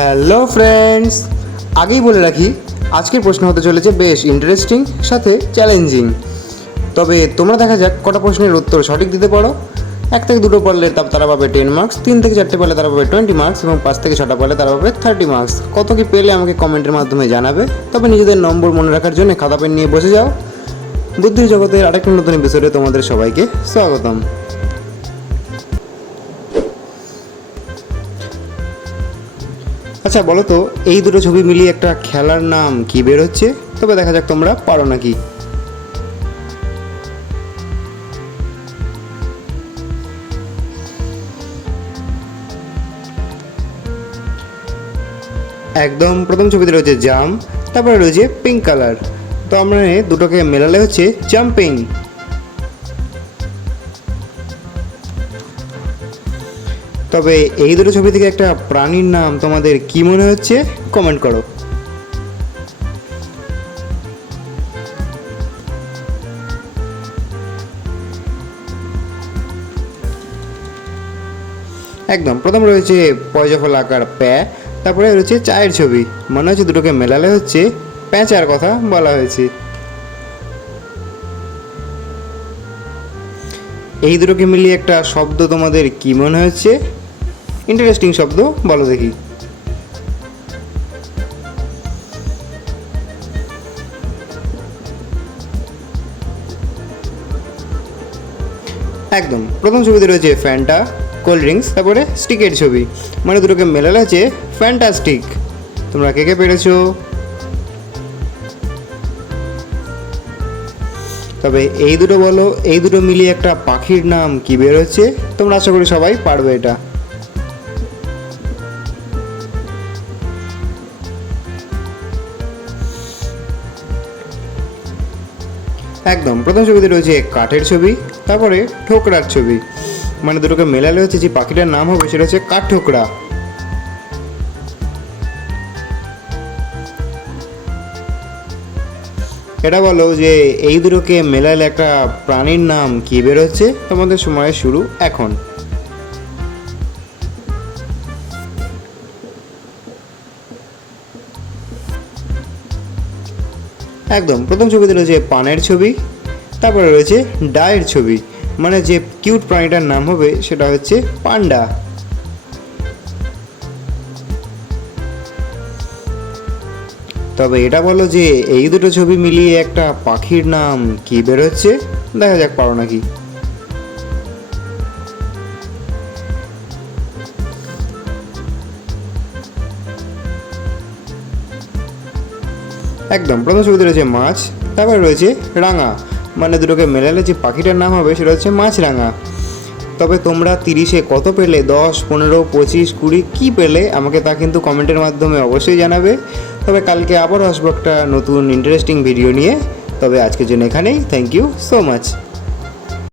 Hello friends, আগেই বলে রাখি আজকের প্রশ্ন হতে চলেছে বেশ ইন্টারেস্টিং সাথে চ্যালেঞ্জিং। তবে তোমরা দেখা যাক কটা প্রশ্নের উত্তর সঠিক দিতে পারো। 1 থেকে 2টো পারলে তারা পাবে 10 মার্কস, 3 থেকে 4টে পারলে তারা পাবে 20 মার্কস এবং 5 থেকে 6টা পারলে তারা পাবে 30 মার্কস। কত কি পেলে আমাকে কমেন্টের মাধ্যমে জানাবে। তবে নিজেদের নম্বর মনে রাখার জন্য খাতা পেন নিয়ে বসে যাও। বুদ্ধির জগতের আরেকটা নতুন এপিসোডে তোমাদের সবাইকে স্বাগতম। আচ্ছা বলো তো, এই দুটো ছবি মিলিয়ে একটা খেলার নাম কি বের হচ্ছে? তবে দেখা যাক তোমরা পারো নাকি। একদম প্রথম ছবিতে রয়েছে জাম, তারপরে রয়েছে পিঙ্ক কালার। তো আমরা দুটোকে মেলালে হচ্ছে জাম্পিং। তবে এই দুটো ছবি থেকে একটা প্রাণীর নাম তোমাদের কি মনে হচ্ছে কমেন্ট করো। একদম প্রথম রয়েছে পয়জফল আকার প্যা, তারপরে রয়েছে চায়ের ছবি। মনে হচ্ছে দুটোকে মেলালে হচ্ছে প্যাঁচার কথা বলা হয়েছে। এই দুটোকে মিলিয়ে একটা শব্দ তোমাদের কি মনে হচ্ছে? ইন্টারেস্টিং শব্দ বলো দেখি। একদম প্রথম ছবিতে রয়েছে ফ্যান্টা, কোল্ড ড্রিঙ্কস, তারপরে স্টিকের ছবি। মানে দুটোকে মেলালে আছে ফ্যান্টাস্টিক। তোমরা কে কে পেরেছো? তবে এই দুটো বলো, এই দুটো মিলিয়ে একটা পাখির নাম কি বের হচ্ছে? তোমরা আশা করি সবাই পারবে এটা। একদম প্রথম ছবিতে রয়েছে কাঠের ছবি, তারপরে ঠোকরার ছবি। মানে দুটোকে মেলালে হচ্ছে যে পাখিটার নাম হবে সেটা হচ্ছে কাঠঠোকরা। এটা বলো যে এই দুটোকে মেলালে একটা প্রাণীর নাম কি বের হচ্ছে? তোমাদের সময় শুরু এখন। একদম প্রথম ছবিতে রয়েছে পানের ছবি, তারপরে রয়েছে ডায়ের ছবি। মানে যে কিউট প্রাণীটার নাম হবে সেটা হচ্ছে পান্ডা। তবে এটা বলো যে এই দুটো ছবি মিলিয়ে একটা পাখির নাম কি বের হচ্ছে? দেখা যাক পারো নাকি। একদম প্রথম ছবিতে রয়েছে মাছ, তারপরে রয়েছে রাঙা। মানে দুটোকে মেলালে যে পাখিটার নাম হবে সেটা হচ্ছে মাছরাঙা। তবে তোমরা 30-এ কত পেলে? 10, 15, 25, 20 কী পেলে আমাকে তা কিন্তু কমেন্টের মাধ্যমে অবশ্যই জানাবে। তবে কালকে আবারও আসবো একটা নতুন ইন্টারেস্টিং ভিডিও নিয়ে। তবে আজকের জন্য এখানেই। Thank you so much.